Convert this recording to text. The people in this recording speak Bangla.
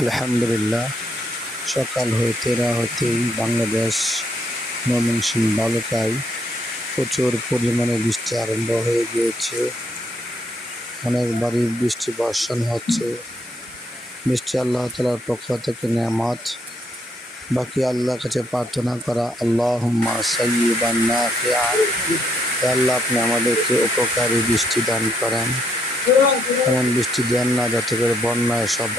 আলহামদুলিল্লাহ, সকাল হইতে না হইতেই বাংলাদেশ ময়মনসিংহ বালুকায় প্রচুর পরিমাণে বৃষ্টি আরম্ভ হয়ে গিয়েছে। অনেকবারই বৃষ্টি বর্ষণ হচ্ছে। বৃষ্টি আল্লাহ তাআলার পক্ষ থেকে নেয়ামত। বাকি আল্লাহর কাছে প্রার্থনা করা, আল্লাহুম্মা সাইয়্যিবান নাফিআ। আল্লাহ, আপনি আমাদেরকে উপকারী বৃষ্টি দান করেন, এমন বৃষ্টি দেন না যাতে করে বন্যায় সব